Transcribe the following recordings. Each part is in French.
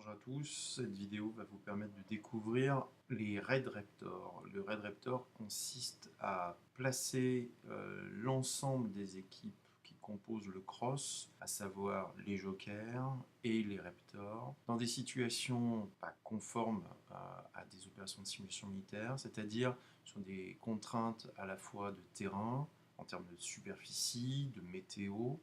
Bonjour à tous, cette vidéo va vous permettre de découvrir les Red Raptors. Le Red Raptor consiste à placer l'ensemble des équipes qui composent le cross, à savoir les jokers et les raptors, dans des situations pas conformes à des opérations de simulation militaire, c'est-à-dire sur des contraintes à la fois de terrain, en termes de superficie, de météo,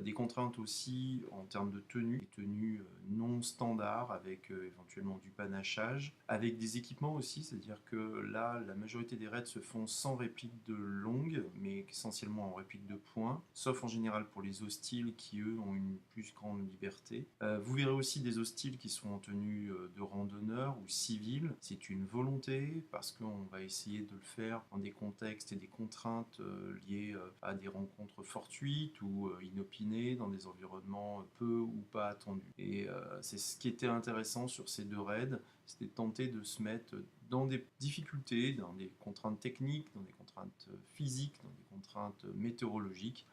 des contraintes aussi en termes de tenue, des tenues non standards avec éventuellement du panachage, avec des équipements aussi, c'est-à-dire que là, la majorité des raids se font sans réplique de longue, mais essentiellement en réplique de points, sauf en général pour les hostiles qui, eux, ont une plus grande liberté. Vous verrez aussi des hostiles qui sont en tenue de randonneur ou civil. C'est une volonté parce qu'on va essayer de le faire dans des contextes et des contraintes liées à des rencontres fortuites ou inopinées dans des environnements peu ou pas attendus. Et c'est ce qui était intéressant sur ces deux raids, c'était de tenter de se mettre dans des difficultés, dans des contraintes techniques, dans des contraintes physiques, dans des contraintes météorologiques.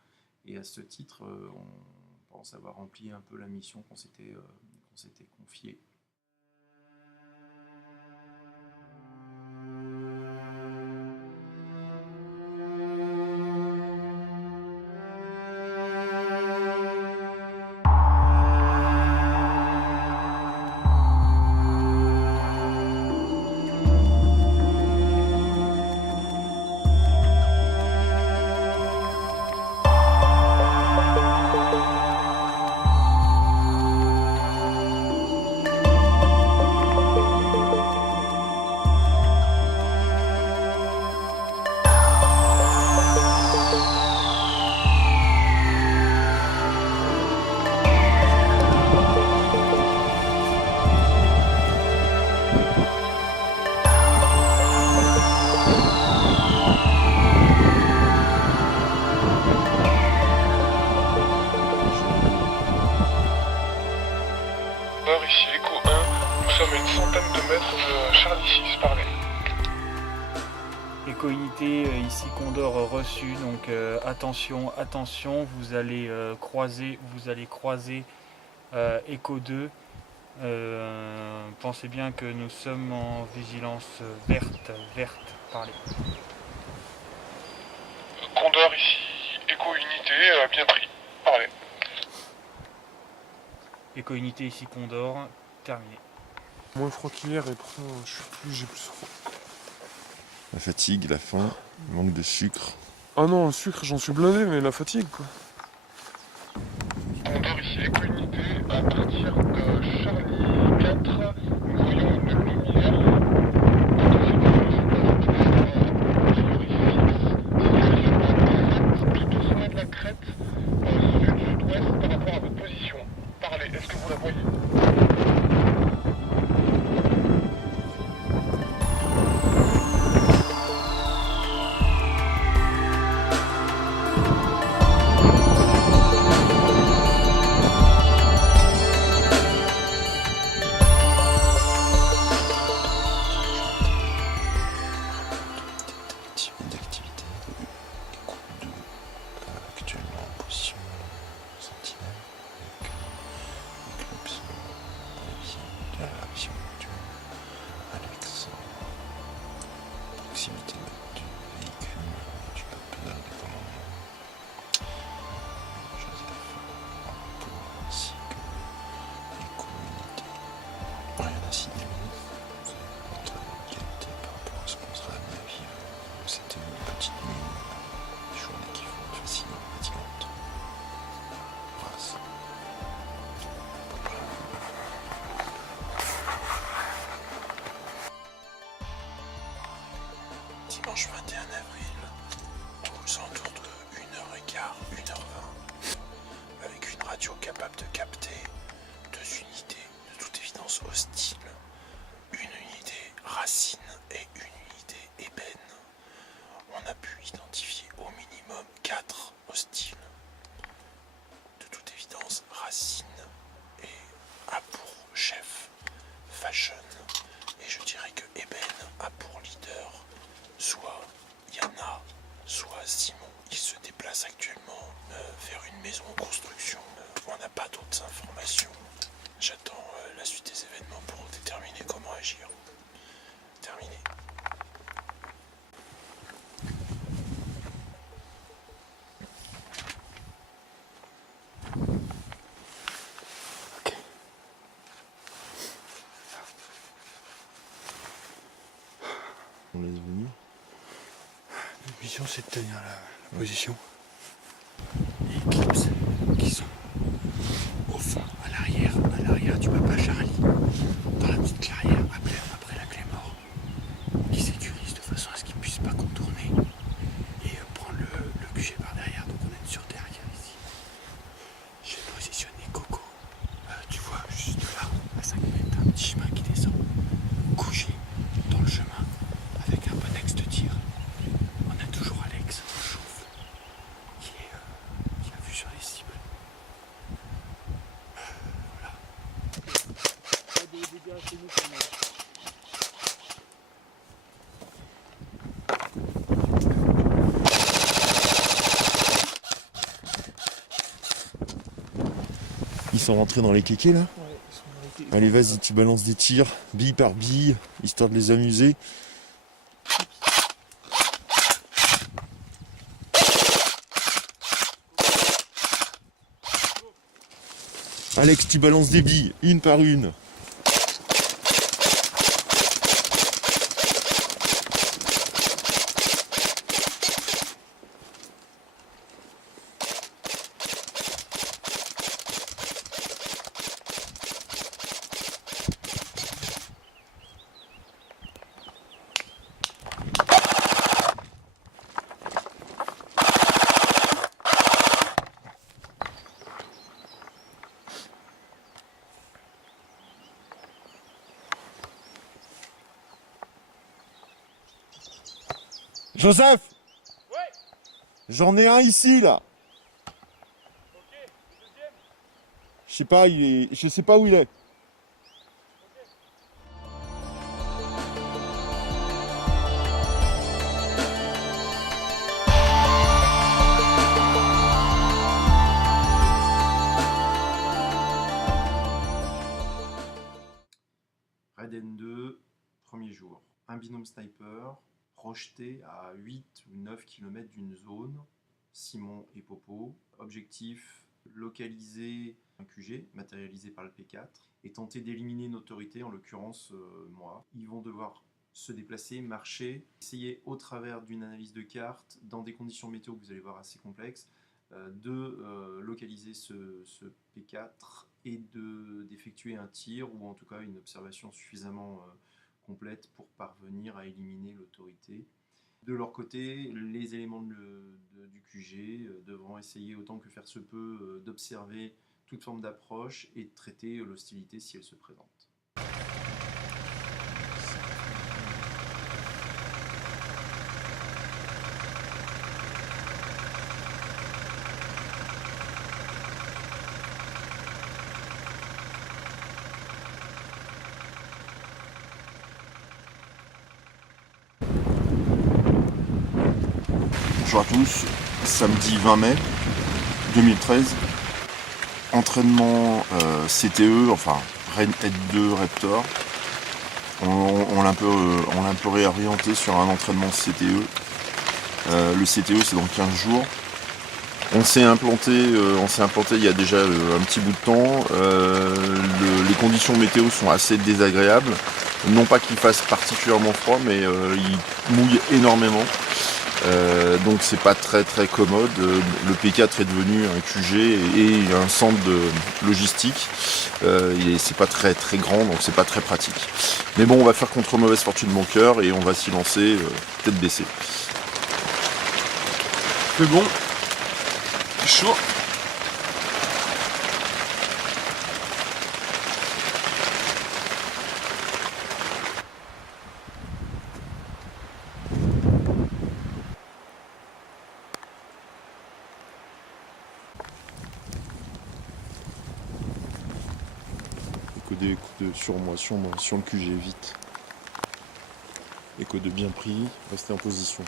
Et à ce titre, on pense avoir rempli un peu la mission qu'on s'était confiée. Ici Echo 1, nous sommes à une centaine de mètres de Charlie 6, parlez. Echo Unité, ici Condor reçu, donc attention, vous allez croiser Echo 2. Pensez bien que nous sommes en vigilance verte, parlez. Condor ici, Echo Unité, bien pris, parlez. Echo Unité ici Condor, terminé. Moins froid qu'hier et pourtant j'ai plus froid. La fatigue, la faim, le manque de sucre. Ah non, le sucre j'en suis blindé, mais la fatigue quoi. Condor ici, Echo Unité, à partir de Charlie 4, nous voyons une lumière. Tout au sommet de la crête, sud-sud-ouest par rapport à votre position. Parlez, est-ce que vous la voyez ? D'activité. Écoute 2 actuellement en position sentinelle avec Eclipse à la vision actuelle. Alex en proximité du véhicule du doppler de commandement. Joseph en repos ainsi que Echo Unité. Rien à signaler. C'est en très bonne qualité par rapport à ce qu'on sera amené à vivre. C'était une petite nuit, une journée qui fut facilement fatigante. Brasse. Dimanche 21 avril, aux alentours de 1h15, 1h20, avec une radio capable de capter 2 unités de toute évidence hostiles, une unité racine et une unité ébène. On a pu identifier au minimum 4 hostiles. De toute évidence, Racine a pour chef Fashion, et je dirais que Eben a pour leader soit Yana, soit Simon. Il se déplace actuellement vers une maison en construction. On n'a pas d'autres informations. On laisse venir. Notre mission c'est de tenir la position. Les Eclipse qui sont au fond, à l'arrière du Papa Charlie, dans la petite clairière après la Clémore, qui sécurise de façon à ce qu'ils ne puissent pas contourner et prendre le QG par derrière. Donc on a une sur-derrière ici. J'ai positionné Coco, tu vois, juste là, à 5 mètres, un petit chemin qui descend, couché dans le chemin avec un bon axe de tir. On a toujours Alex, le chauffe, qui a vu sur les cibles. Voilà. Pas de dégâts chez nous quand même. Ils sont rentrés dans les kékés là? Allez, vas-y, tu balances des tirs, bille par bille, histoire de les amuser. Alex, tu balances des billes, une par une. Joseph! Ouais. J'en ai un ici là! Ok, le deuxième. Je sais pas où il est. Red N2, premier jour. Un binôme sniper projeté à 8 ou 9 km d'une zone, Simon et Popo. Objectif, localiser un QG matérialisé par le P4 et tenter d'éliminer une autorité, en l'occurrence moi. Ils vont devoir se déplacer, marcher, essayer au travers d'une analyse de carte, dans des conditions météo que vous allez voir assez complexes, de localiser ce P4 et d'effectuer un tir ou en tout cas une observation suffisamment complète pour parvenir à éliminer l'autorité. De leur côté, les éléments du QG devront essayer autant que faire se peut d'observer toute forme d'approche et de traiter l'hostilité si elle se présente. Bonjour à tous, samedi 20 mai 2013, entraînement CTE, enfin Red 2 Raptor. On l'a un peu réorienté sur un entraînement CTE. Le CTE c'est dans 15 jours. On s'est implanté il y a déjà un petit bout de temps. Les conditions météo sont assez désagréables. Non pas qu'il fasse particulièrement froid, mais il mouille énormément. Donc c'est pas très très commode. Le P4 est devenu un QG et un centre de logistique. C'est pas très très grand, donc c'est pas très pratique. Mais bon, on va faire contre mauvaise fortune mon cœur et on va s'y lancer tête baissée. C'est bon. C'est chaud. Écho de sur moi, sur le QG, vite. Écho de bien pris, restez en position.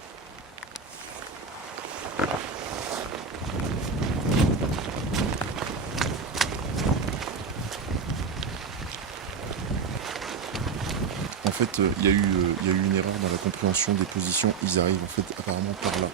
En fait, il y a eu une erreur dans la compréhension des positions. Ils arrivent en fait apparemment par là.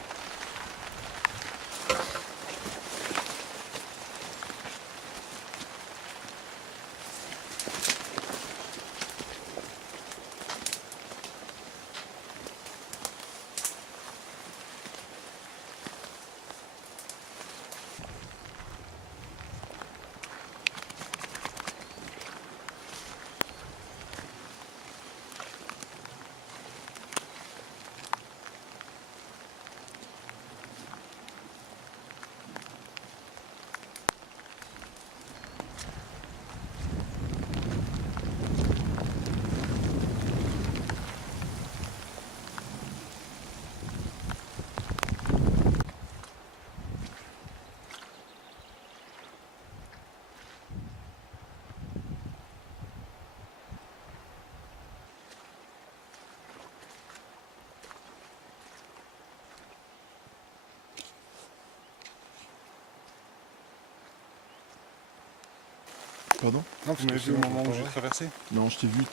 Pardon? Non, vous m'avez vu au moment où j'ai traversé. Non, je t'ai vu,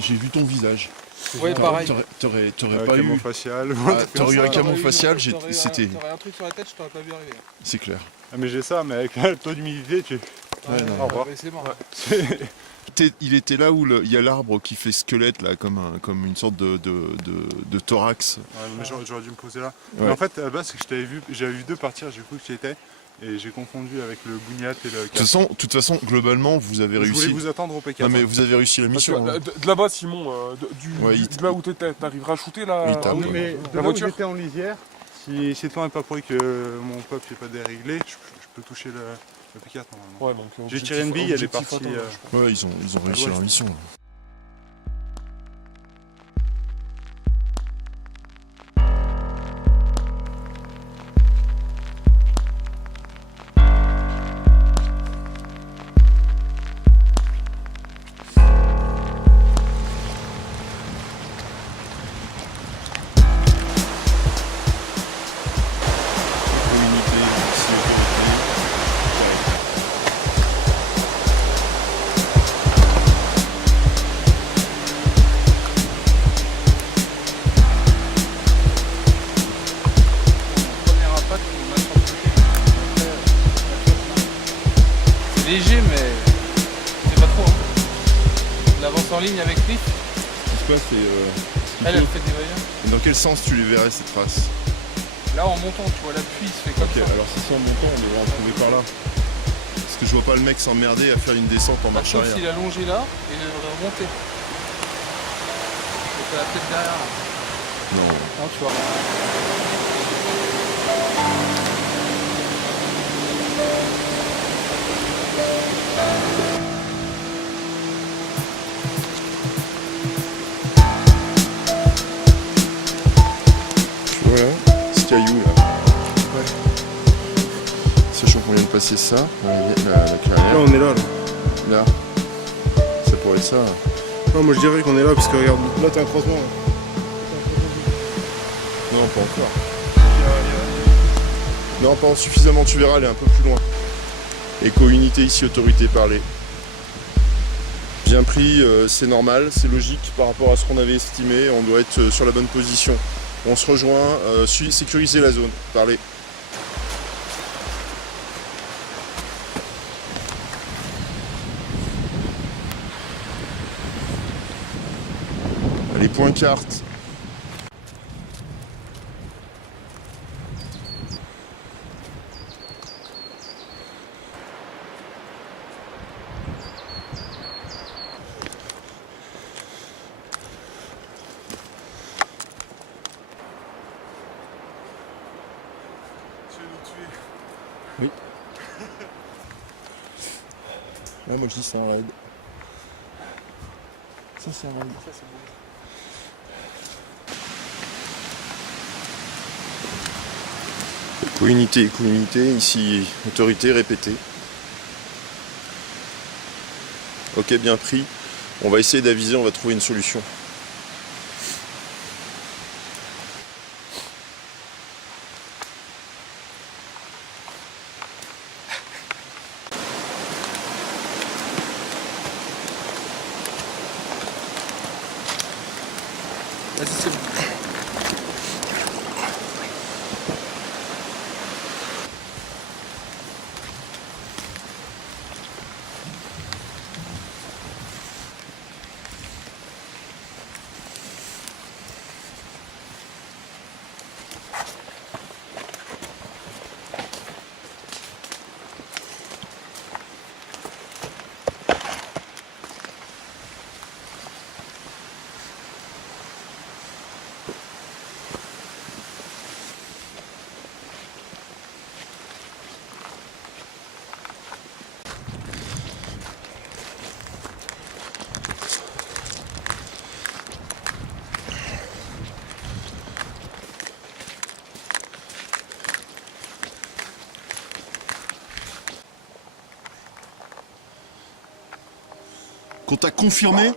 j'ai vu ton visage. Ouais, pareil. T'aurais pas eu... facial. T'aurais eu un camo facial, c'était... T'aurais un truc sur la tête, je t'aurais pas vu arriver. C'est clair. Ah, mais j'ai ça, mais avec le taux d'humidité, tu... Ouais, non. Au revoir. C'est bon. Il était là où il y a l'arbre qui fait squelette, là, comme une sorte de thorax. Ouais, mais j'aurais dû me poser là. Ouais. Mais en fait, à la base, c'est que j'avais vu deux partir, j'ai cru que tu étais. Et j'ai confondu avec le Gugnat et le... De toute façon, globalement, vous avez réussi. Je voulais vous attendre au P4. Non, mais vous avez réussi la Parce que, mission. hein. de là-bas, Simon, Ouais, de là où t'arriveras à shooter là. Oui, t'as- Oui, mais la là où voiture. j'étais en lisière, si le temps n'est pas pourri que mon pop n'est pas déréglé, je peux toucher le P4 normalement. Ouais, donc, J'ai tiré une bille, elle est objectif partie, atteint, je crois. Ouais, ils ont réussi Ouais, leur mission. C'est léger, mais c'est pas trop. Hein. Il avance en ligne avec lui. Ce qui se passe, c'est... Elle fait des voyages. Dans quel sens tu les verrais, ces traces? Là, en montant, tu vois, l'appui se fait comme Ok, ça. alors si c'est en montant, on devrait en trouver par là. Parce que je vois pas le mec s'emmerder à faire une descente en marche Sauf arrière. s'il a longé là et il devrait remonter. Donc la tête derrière là. Non. Non, tu vois. Voilà, ce caillou là. Sachant qu'on vient de passer ça, la clairière. on est là. Là. Ça pourrait être ça. Non, moi je dirais qu'on est là, parce que regarde, là t'as un croisement. Là. Non, pas encore. Non, pas suffisamment, tu verras, elle est un peu plus loin. Éco-unité ici, autorité parlée. Bien pris, c'est normal, c'est logique par rapport à ce qu'on avait estimé, on doit être sur la bonne position. On se rejoint, sécuriser la zone, parlez. Allez, point carte. Oui. Là, moi je dis c'est un raid. Ça, c'est un raid. Éco-unité, ici autorité répétée. Ok, bien pris. On va essayer d'aviser, on va trouver une solution. Vas-y, c'est bon. Contact confirmé.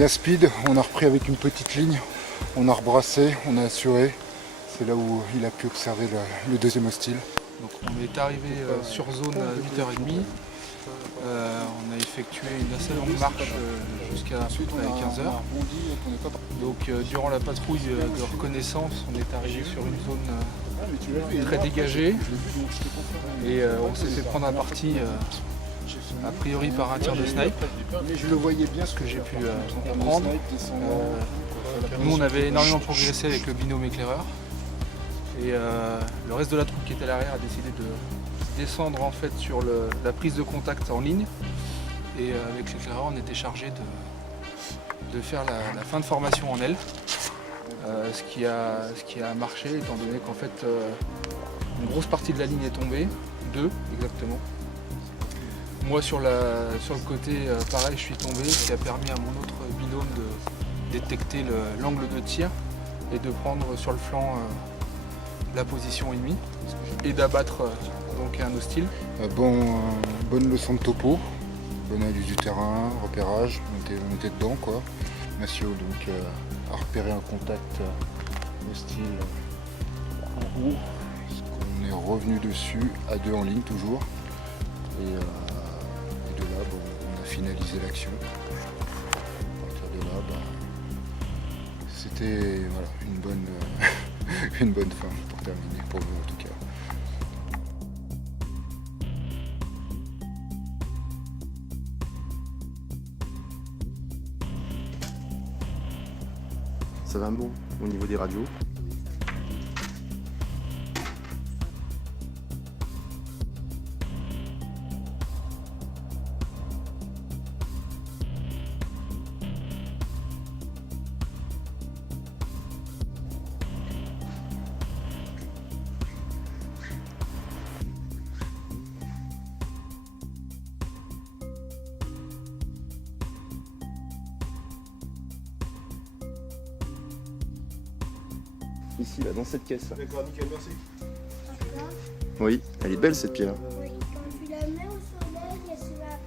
Bien speed, on a repris avec une petite ligne, on a rebrassé, on a assuré. C'est là où il a pu observer le deuxième hostile. Donc on est arrivé sur zone à 8h30. On a effectué une assez longue marche jusqu'à 15h. Donc durant la patrouille de reconnaissance, on est arrivé sur une zone très dégagée et on s'est fait prendre à partie a priori par un tir de snipe. Je le voyais bien ce que j'ai pu comprendre. Nous on avait énormément progressé avec le binôme éclaireur et le reste de la troupe qui était à l'arrière a décidé de descendre en fait sur la prise de contact en ligne et avec l'éclaireur on était chargé de faire la fin de formation en L, ce qui a marché étant donné qu'en fait une grosse partie de la ligne est tombée, 2 exactement. Moi sur le côté pareil je suis tombé, ce qui a permis à mon autre binôme de détecter l'angle de tir et de prendre sur le flanc la position ennemie et d'abattre donc un hostile. Bonne leçon de topo, bonne analyse du terrain, repérage, on était dedans quoi. Massio donc a repéré un contact hostile en haut. On est revenu dessus à 2 en ligne toujours. Et de là on a finalisé l'action. À partir de là c'était voilà, une bonne fin pour terminer pour nous en tout cas. Ça va bon au niveau des radios. Ici, là, dans cette caisse. D'accord, nickel, merci. Oui, elle est belle cette pierre. Oui, quand tu la mets au soleil, elle se va.